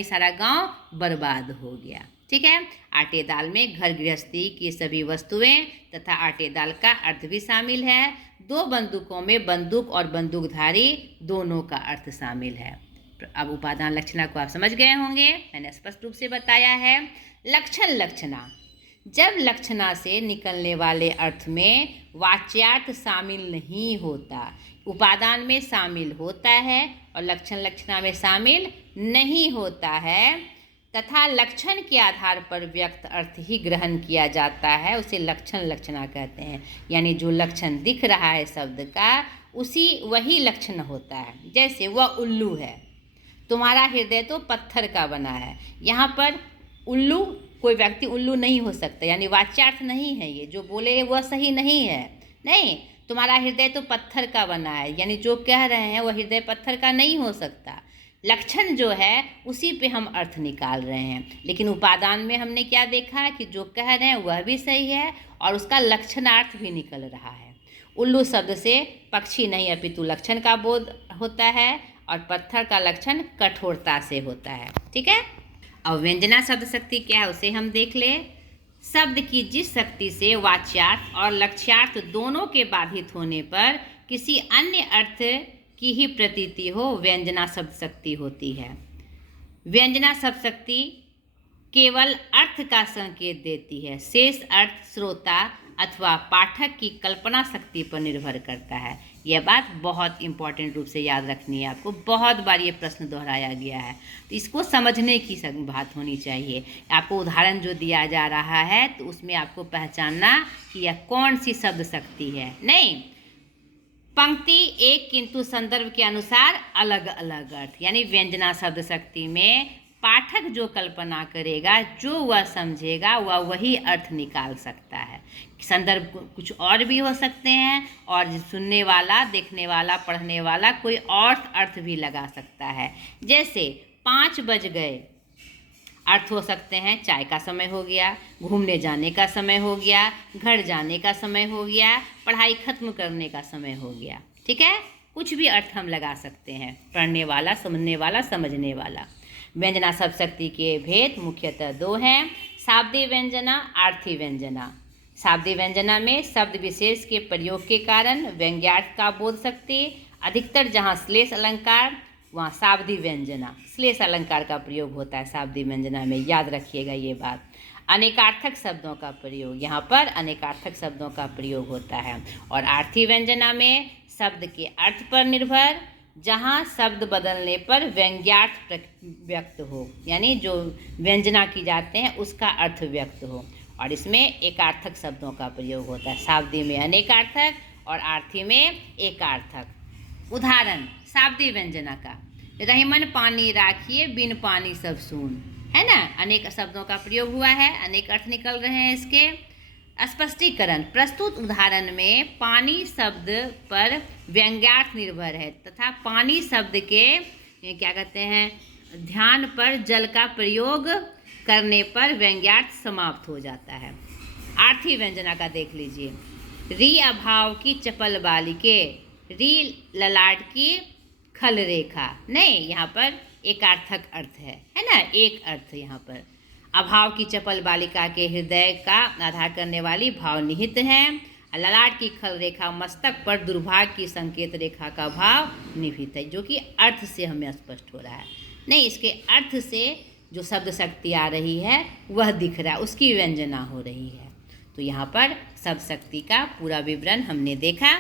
सारा गांव बर्बाद हो गया। ठीक है। आटे दाल में घर गृहस्थी की सभी वस्तुएं तथा आटे दाल का अर्थ भी शामिल है। 2 बंदूकों में बंदूक और बंदूकधारी दोनों का अर्थ शामिल है। अब उपादान लक्षणा को आप समझ गए होंगे, मैंने स्पष्ट रूप से बताया है। लक्षण लक्षणा, जब लक्षणा से निकलने वाले अर्थ में वाच्यार्थ शामिल नहीं होता, उपादान में शामिल होता है और लक्षण लक्षणा में शामिल नहीं होता है, तथा लक्षण के आधार पर व्यक्त अर्थ ही ग्रहण किया जाता है, उसे लक्षण लक्षणा कहते हैं। यानी जो लक्षण दिख रहा है शब्द का वही लक्षण होता है। जैसे, वह उल्लू है, तुम्हारा हृदय तो पत्थर का बना है। यहाँ पर उल्लू, कोई व्यक्ति उल्लू नहीं हो सकता, यानी वाच्यार्थ नहीं है, ये जो बोले वह सही नहीं है। नहीं, तुम्हारा हृदय तो पत्थर का बना है, यानी जो कह रहे हैं वह हृदय पत्थर का नहीं हो सकता। लक्षण जो है उसी पे हम अर्थ निकाल रहे हैं, लेकिन उपादान में हमने क्या देखा कि जो कह रहे हैं वह भी सही है और उसका लक्षणार्थ भी निकल रहा है। उल्लू शब्द से पक्षी नहीं अपितु लक्षण का बोध होता है और पत्थर का लक्षण कठोरता से होता है। ठीक है। अब व्यंजना शब्द शक्ति क्या है उसे हम देख ले। शब्द की जिस शक्ति से वाच्यार्थ और लक्ष्यार्थ दोनों के बाधित होने पर किसी अन्य अर्थ की ही प्रतीति हो, व्यंजना शब्द शक्ति होती है। व्यंजना शब्द शक्ति केवल अर्थ का संकेत देती है, शेष अर्थ श्रोता अथवा पाठक की कल्पना शक्ति पर निर्भर करता है। यह बात बहुत इंपॉर्टेंट रूप से याद रखनी है आपको, बहुत बार ये प्रश्न दोहराया गया है, तो इसको समझने की बात होनी चाहिए। आपको उदाहरण जो दिया जा रहा है तो उसमें आपको पहचानना कि यह कौन सी शब्द शक्ति है। नहीं, पंक्ति एक किंतु संदर्भ के अनुसार अलग अलग अर्थ, यानी व्यंजना शब्द शक्ति में पाठक जो कल्पना करेगा, जो वह समझेगा, वह वही अर्थ निकाल सकता है। संदर्भ कुछ और भी हो सकते हैं और सुनने वाला, देखने वाला, पढ़ने वाला कोई और अर्थ भी लगा सकता है। जैसे 5 बज गए, अर्थ हो सकते हैं चाय का समय हो गया, घूमने जाने का समय हो गया, घर जाने का समय हो गया, पढ़ाई खत्म करने का समय हो गया। ठीक है, कुछ भी अर्थ हम लगा सकते हैं, पढ़ने वाला, समझने वाला, समझने वाला। व्यंजना शब्द शक्ति के भेद मुख्यतः 2 हैं, शाब्दिक व्यंजना, आर्थी व्यंजना। शाब्दिक व्यंजना में शब्द विशेष के प्रयोग के कारण व्यंग्यार्थ का बोध शक्ति अधिकतर, जहाँ श्लेष अलंकार वहाँ शाब्दिक व्यंजना, श्लेष अलंकार का प्रयोग होता है शाब्दिक व्यंजना में, याद रखिएगा ये बात। अनेकार्थक शब्दों का प्रयोग, यहाँ पर अनेकार्थक शब्दों का प्रयोग होता है। और आर्थी व्यंजना में शब्द के अर्थ पर निर्भर, जहाँ शब्द बदलने पर व्यंग्यार्थ व्यक्त हो, यानी जो व्यंजना की जाते हैं उसका अर्थ व्यक्त हो। और इसमें एकार्थक शब्दों का प्रयोग होता है, शाब्दिक में अनेकार्थक और आर्थी में एकार्थक। उदाहरण शाब्दिक व्यंजना का, रहीमन पानी राखिए, बिन पानी सब सून, है ना, अनेक शब्दों का प्रयोग हुआ है, अनेक अर्थ निकल रहे हैं इसके। स्पष्टीकरण, प्रस्तुत उदाहरण में पानी शब्द पर व्यंग्यार्थ निर्भर है तथा पानी शब्द के क्या कहते हैं ध्यान पर जल का प्रयोग करने पर व्यंग्यार्थ समाप्त हो जाता है। आर्थी व्यंजना का देख लीजिए, री अभाव की चपल बालिके, री ललाट की खल रेखा। नहीं, यहाँ पर एकार्थक अर्थ है ना, एक अर्थ यहाँ पर। अभाव की चपल बालिका के हृदय का आधार करने वाली भाव निहित है। ललाट की खल रेखा मस्तक पर दुर्भाग्य की संकेत रेखा का भाव निहित है, जो कि अर्थ से हमें स्पष्ट हो रहा है। नहीं, इसके अर्थ से जो शब्द शक्ति आ रही है वह दिख रहा है, उसकी व्यंजना हो रही है। तो यहाँ पर शब्द शक्ति का पूरा विवरण हमने देखा।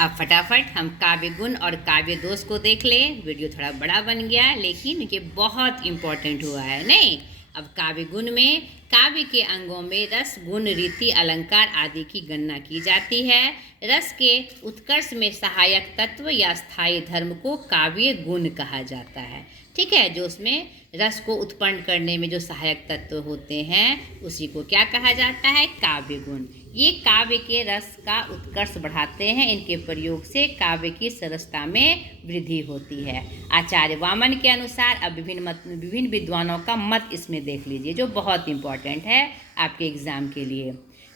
अब फटाफट हम काव्य गुण और काव्य दोष को देख लें। वीडियो थोड़ा बड़ा बन गया लेकिन ये बहुत इम्पोर्टेंट हुआ है। नहीं, अब काव्य गुण में काव्य के अंगों में रस, गुण, रीति, अलंकार आदि की गणना की जाती है। रस के उत्कर्ष में सहायक तत्व या स्थायी धर्म को काव्य गुण कहा जाता है। ठीक है, जो उसमें रस को उत्पन्न करने में जो सहायक तत्व होते हैं उसी को क्या कहा जाता है, काव्य गुण। ये काव्य के रस का उत्कर्ष बढ़ाते हैं, इनके प्रयोग से काव्य की सरसता में वृद्धि होती है। आचार्य वामन के अनुसार, अब विभिन्न विद्वानों का मत इसमें देख लीजिए जो बहुत इंपॉर्टेंट है आपके एग्जाम के लिए।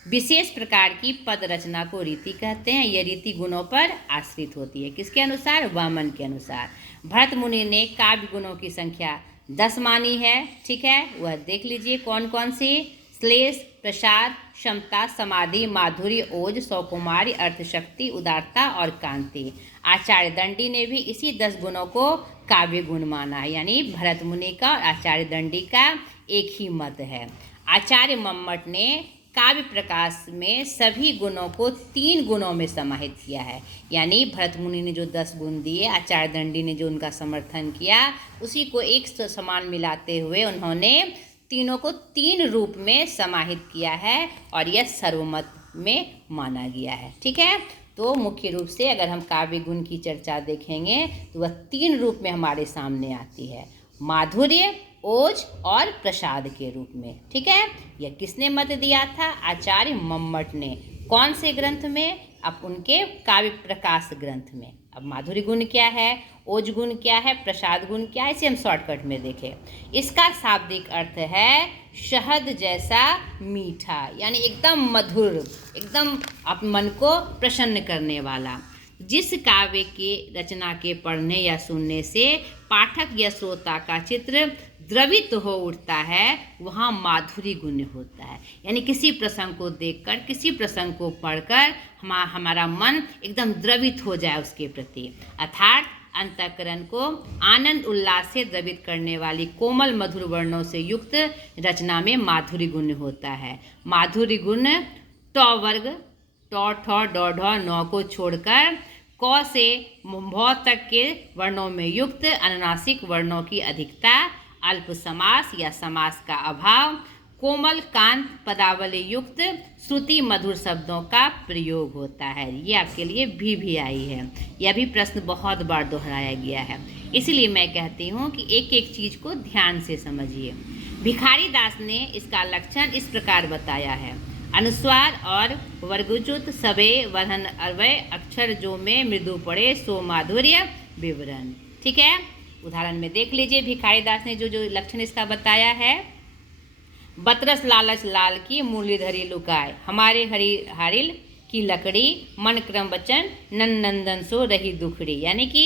विशेष प्रकार की पद रचना को रीति कहते हैं। यह रीति गुणों पर आश्रित होती है। किसके अनुसार, वामन के अनुसार। भरत मुनि ने काव्य गुणों की संख्या 10 मानी है। ठीक है, वह देख लीजिए कौन कौन सी, श्लेष, प्रसाद, क्षमता, समाधि, माधुर्य, ओज, सौकुमारी, अर्थशक्ति, उदारता और कांति। आचार्य दंडी ने भी इसी 10 गुणों को काव्य गुण माना है, यानी भरत मुनि का और आचार्य दंडी का एक ही मत है। आचार्य मम्मट ने काव्य प्रकाश में सभी गुणों को 3 गुणों में समाहित किया है, यानी भरत मुनि ने जो 10 गुण दिए, आचार्य दंडी ने जो उनका समर्थन किया, उसी को एक समान मिलाते हुए उन्होंने तीनों को 3 रूप में समाहित किया है और यह सर्वमत में माना गया है। ठीक है, तो मुख्य रूप से अगर हम काव्य गुण की चर्चा देखेंगे तो वह 3 रूप में हमारे सामने आती है, माधुर्य, ओज और प्रसाद के रूप में। ठीक है, यह किसने मत दिया था, आचार्य मम्मट ने। कौन से ग्रंथ में, अब उनके काव्य प्रकाश ग्रंथ में। अब माधुर्य गुण क्या है, ओज गुण क्या है, प्रसाद गुण क्या है, इसे हम शॉर्टकट में देखें। इसका शाब्दिक अर्थ है शहद जैसा मीठा, यानी एकदम मधुर, एकदम आप मन को प्रसन्न करने वाला। जिस काव्य के रचना के पढ़ने या सुनने से पाठक या श्रोता का चित्र द्रवित हो उठता है, वहाँ माधुरी गुण होता है। यानी किसी प्रसंग को देखकर, किसी प्रसंग को पढ़कर हमारा मन एकदम द्रवित हो जाए उसके प्रति, अर्थात अंतःकरण को आनंद उल्लास से द्रवित करने वाली कोमल मधुर वर्णों से युक्त रचना में माधुरी गुण होता है। माधुरी गुण ट वर्ग, ट, ठ, ड, ढ, न को छोड़कर क से भ तक के वर्णों में युक्त अनुनासिक वर्णों की अधिकता, अल्प समास या समास का अभाव, कोमल कांत पदावली युक्त श्रुति मधुर शब्दों का प्रयोग होता है। ये आपके लिए भी आई है। यह भी प्रश्न बहुत बार दोहराया गया है, इसलिए मैं कहती हूँ कि एक एक चीज़ को ध्यान से समझिए। भिखारी दास ने इसका लक्षण इस प्रकार बताया है। अनुस्वार और वर्गुच्युत सबे वरहन अवय अक्षर जो में मृदु पड़े सो माधुर्य विवरण। ठीक है, उदाहरण में देख लीजिए भिखारी दास ने जो लक्षण इसका बताया है। बतरस लालच लाल की मुरलीधरी लुकाए, हमारे हरिल की लकड़ी मन क्रम वचन नंदन सो रही दुखड़ी। यानी कि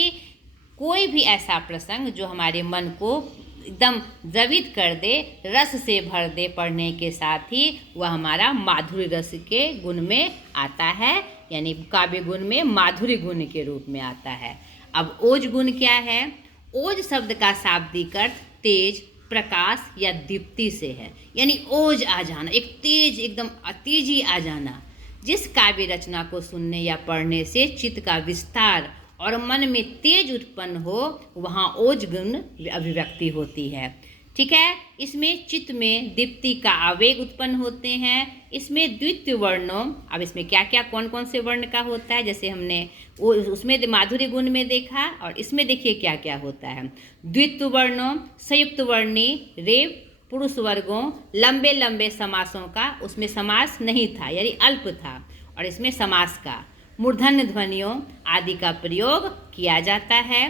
कोई भी ऐसा प्रसंग जो हमारे मन को एकदम द्रवित कर दे, रस से भर दे पढ़ने के साथ ही वह हमारा माधुर्य रस के गुण में आता है, यानी काव्य गुण में माधुर्य गुण के रूप में आता है। अब ओज गुण क्या है? ओज शब्द का शाब्दिक अर्थ तेज, प्रकाश या दीप्ति से है। यानी ओज आ जाना, एक तेज, एकदम तेजी आ जाना। जिस काव्य रचना को सुनने या पढ़ने से चित्त का विस्तार और मन में तेज उत्पन्न हो, वहाँ ओज गुण अभिव्यक्ति होती है। ठीक है, इसमें चित्त में दीप्ति का आवेग उत्पन्न होते हैं। इसमें द्वितीय वर्णों, अब इसमें क्या क्या कौन कौन से वर्ण का होता है, जैसे हमने वो उसमें माधुर्य गुण में देखा, और इसमें देखिए क्या क्या होता है। द्वितीय वर्णों, संयुक्त वर्णी, रेव, पुरुष वर्गों, लंबे लंबे समासों का, उसमें समास नहीं था यानी अल्प था, और इसमें समास का, मूर्धन्य ध्वनियों आदि का प्रयोग किया जाता है।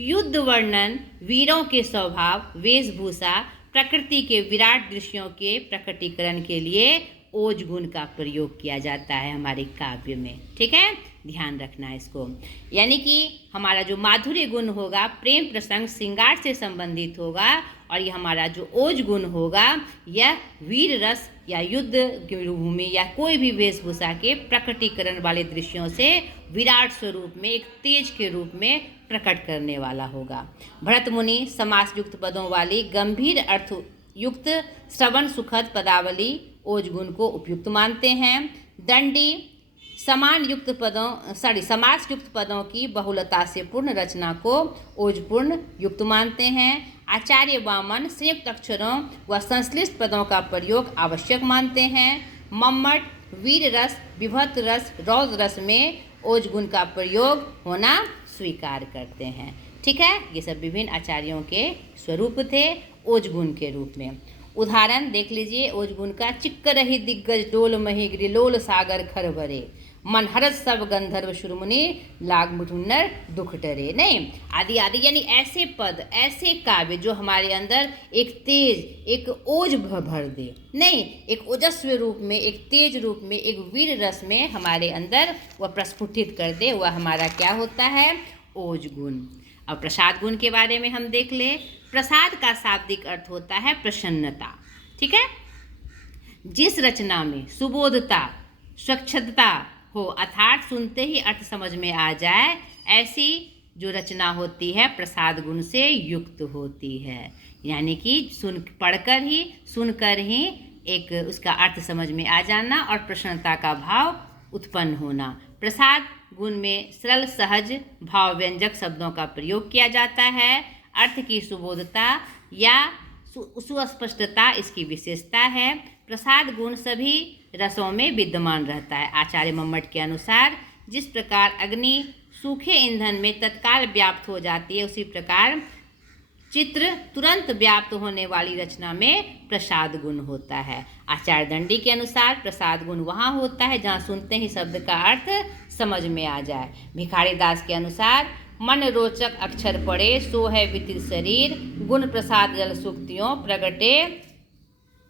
युद्ध वर्णन, वीरों के स्वभाव, वेशभूषा, प्रकृति के विराट दृश्यों के प्रकटीकरण के लिए ओज गुण का प्रयोग किया जाता है हमारे काव्य में। ठीक है, ध्यान रखना है इसको। यानी कि हमारा जो माधुर्य गुण होगा, प्रेम प्रसंग श्रृंगार से संबंधित होगा, और ये हमारा जो ओज गुण होगा यह वीर रस या युद्ध की भूमि या कोई भी वेशभूषा के प्रकटीकरण वाले दृश्यों से विराट स्वरूप में एक तेज के रूप में प्रकट करने वाला होगा। भरत मुनि समास युक्त पदों वाली गंभीर अर्थ युक्त श्रवण सुखद पदावली ओज गुण को उपयुक्त मानते हैं। दंडी समास युक्त पदों की बहुलता से पूर्ण रचना को ओजपूर्ण युक्त मानते हैं। आचार्य वामन संयुक्त अक्षरों व संश्लिष्ट पदों का प्रयोग आवश्यक मानते हैं। मम्मट वीर रस, विभक्त रस, रौद्र रस में ओज गुण का प्रयोग होना स्वीकार करते हैं। ठीक है, ये सब विभिन्न आचार्यों के स्वरूप थे ओज गुण के रूप में। उदाहरण देख लीजिए ओज गुण का। चिक्क रही दिग्गज डोल मही ग्रिलोल सागर खर भरे, मन हरस सब गंधर्व शुरमुनि लाग मुठुन्नर दुख टरे। नहीं, आदि आदि, यानी ऐसे पद, ऐसे काव्य जो हमारे अंदर एक तेज, एक ओज भर दे। नहीं, एक ओजस्वी रूप में, एक तेज रूप में, एक वीर रस में हमारे अंदर वह प्रस्फुटित कर दे, वह हमारा क्या होता है? ओज गुण। अब प्रसाद गुण के बारे में हम देख ले। प्रसाद का शाब्दिक अर्थ होता है प्रसन्नता। ठीक है, जिस रचना में सुबोधता, स्वच्छता हो, अर्थात सुनते ही अर्थ समझ में आ जाए, ऐसी जो रचना होती है प्रसाद गुण से युक्त होती है। यानी कि पढ़कर ही, सुनकर ही एक उसका अर्थ समझ में आ जाना और प्रसन्नता का भाव उत्पन्न होना। प्रसाद गुण में सरल सहज भाव व्यंजक शब्दों का प्रयोग किया जाता है। अर्थ की सुबोधता या सुस्पष्टता इसकी विशेषता है। प्रसाद गुण सभी रसों में विद्यमान रहता है। आचार्य मम्मट के अनुसार जिस प्रकार अग्नि सूखे ईंधन में तत्काल व्याप्त हो जाती है, उसी प्रकार चित्र तुरंत व्याप्त होने वाली रचना में प्रसाद गुण होता है। आचार्य दंडी के अनुसार प्रसाद गुण वहाँ होता है जहाँ सुनते ही शब्द का अर्थ समझ में आ जाए। भिखारी दास के अनुसार मन रोचक अक्षर पढ़े सो है विदित शरीर, गुण प्रसाद जल सुक्तियों प्रगटे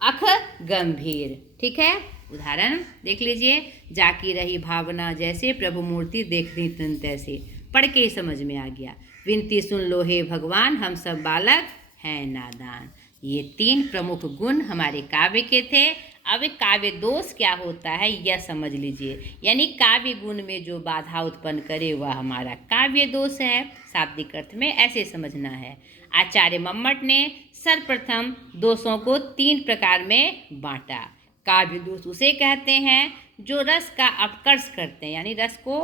अख गंभीर। ठीक है, उदाहरण देख लीजिए। जाकी रही भावना जैसे प्रभु मूर्ति देखती तन तैसे, पढ़ के ही समझ में आ गया। विनती सुन लो हे भगवान, हम सब बालक हैं नादान। ये 3 प्रमुख गुण हमारे काव्य के थे। अब काव्य दोष क्या होता है यह समझ लीजिए। यानी काव्य गुण में जो बाधा उत्पन्न करे वह हमारा काव्य दोष है। शाब्दिक अर्थ में ऐसे समझना है। आचार्य मम्मट ने सर्वप्रथम दोषों को 3 प्रकार में बांटा। काव्य दोष उसे कहते हैं जो रस का अपकर्ष करते हैं, यानी रस को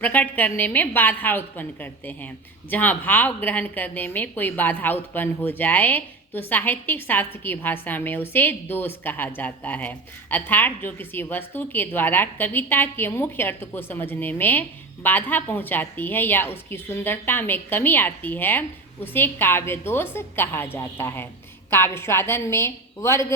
प्रकट करने में बाधा उत्पन्न करते हैं। जहाँ भाव ग्रहण करने में कोई बाधा उत्पन्न हो जाए तो साहित्यिक शास्त्र की भाषा में उसे दोष कहा जाता है। अर्थात जो किसी वस्तु के द्वारा कविता के मुख्य अर्थ को समझने में बाधा पहुंचाती है या उसकी सुंदरता में कमी आती है, उसे काव्य दोष कहा जाता है। काव्य स्वादन में वर्ग,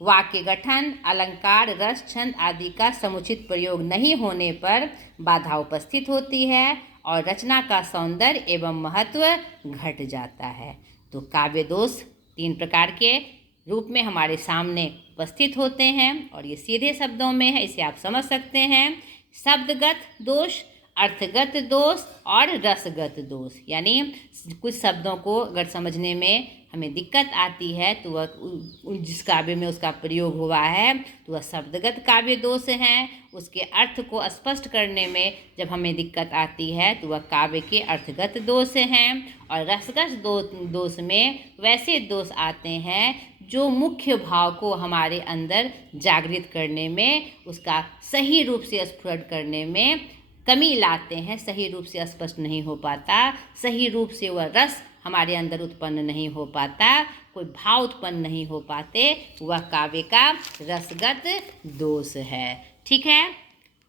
वाक्य गठन, अलंकार, रस, छंद आदि का समुचित प्रयोग नहीं होने पर बाधा उपस्थित होती है और रचना का सौंदर्य एवं महत्व घट जाता है। तो काव्य दोष 3 प्रकार के रूप में हमारे सामने उपस्थित होते हैं और ये सीधे शब्दों में है, इसे आप समझ सकते हैं। शब्दगत दोष, अर्थगत दोष और रसगत दोष। यानी कुछ शब्दों को अगर समझने में हमें दिक्कत आती है तो वह जिस काव्य में उसका प्रयोग हुआ है तो वह शब्दगत काव्य दोष हैं। उसके अर्थ को स्पष्ट करने में जब हमें दिक्कत आती है तो वह काव्य के अर्थगत दोष हैं। और रसगत दोष में वैसे दोष आते हैं जो मुख्य भाव को हमारे अंदर जागृत करने में, उसका सही रूप से स्फुरण करने में कमी लाते हैं। सही रूप से स्पष्ट नहीं हो पाता, सही रूप से वह रस हमारे अंदर उत्पन्न नहीं हो पाता, कोई भाव उत्पन्न नहीं हो पाते, वह काव्य का रसगत दोष है। ठीक है,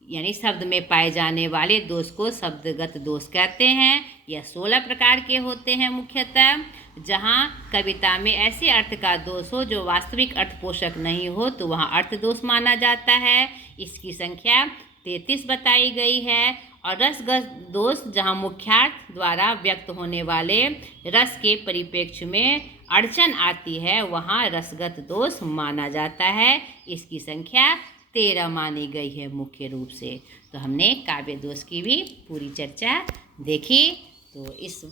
यानी शब्द में पाए जाने वाले दोष को शब्दगत दोष कहते हैं। यह 16 प्रकार के होते हैं मुख्यतः। जहाँ कविता में ऐसे अर्थ का दोष हो जो वास्तविक अर्थ पोषक नहीं हो तो वहाँ अर्थ दोष माना जाता है। इसकी संख्या 33 बताई गई है। और रसगत दोष जहाँ मुख्यार्थ द्वारा व्यक्त होने वाले रस के परिप्रेक्ष्य में अड़चन आती है वहाँ रसगत दोष माना जाता है। इसकी संख्या 13 मानी गई है मुख्य रूप से। तो हमने काव्य दोष की भी पूरी चर्चा देखी। तो इस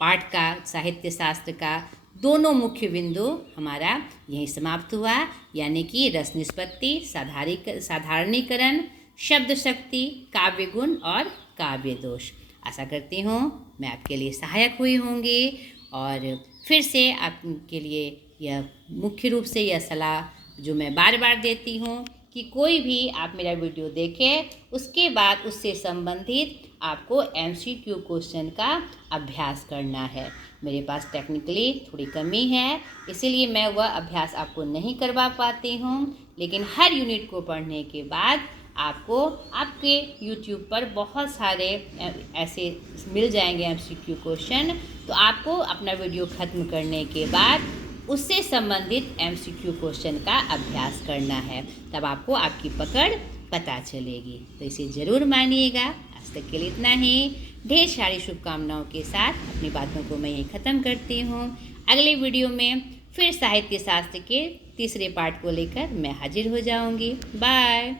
पाठ का, साहित्य शास्त्र का दोनों मुख्य बिंदु हमारा यहीं समाप्त हुआ, यानी कि रस निष्पत्ति, साधारणीकरण, शब्द शक्ति, काव्य गुण और काव्य दोष। आशा करती हूँ मैं आपके लिए सहायक हुई होंगी और फिर से आपके लिए यह मुख्य रूप से यह सलाह जो मैं बार बार देती हूँ कि कोई भी आप मेरा वीडियो देखें, उसके बाद उससे संबंधित आपको MCQ क्वेश्चन का अभ्यास करना है। मेरे पास टेक्निकली थोड़ी कमी है, इसीलिए मैं वह अभ्यास आपको नहीं करवा पाती हूँ, लेकिन हर यूनिट को पढ़ने के बाद आपको आपके YouTube पर बहुत सारे ऐसे मिल जाएंगे MCQ क्वेश्चन। तो आपको अपना वीडियो ख़त्म करने के बाद उससे संबंधित MCQ क्वेश्चन का अभ्यास करना है, तब आपको आपकी पकड़ पता चलेगी। तो इसे ज़रूर मानिएगा। आज तक के लिए इतना ही। ढेर सारी शुभकामनाओं के साथ अपनी बातों को मैं यहीं ख़त्म करती हूँ। अगले वीडियो में फिर साहित्य शास्त्र के तीसरे पार्ट को लेकर मैं हाजिर हो जाऊँगी। बाय।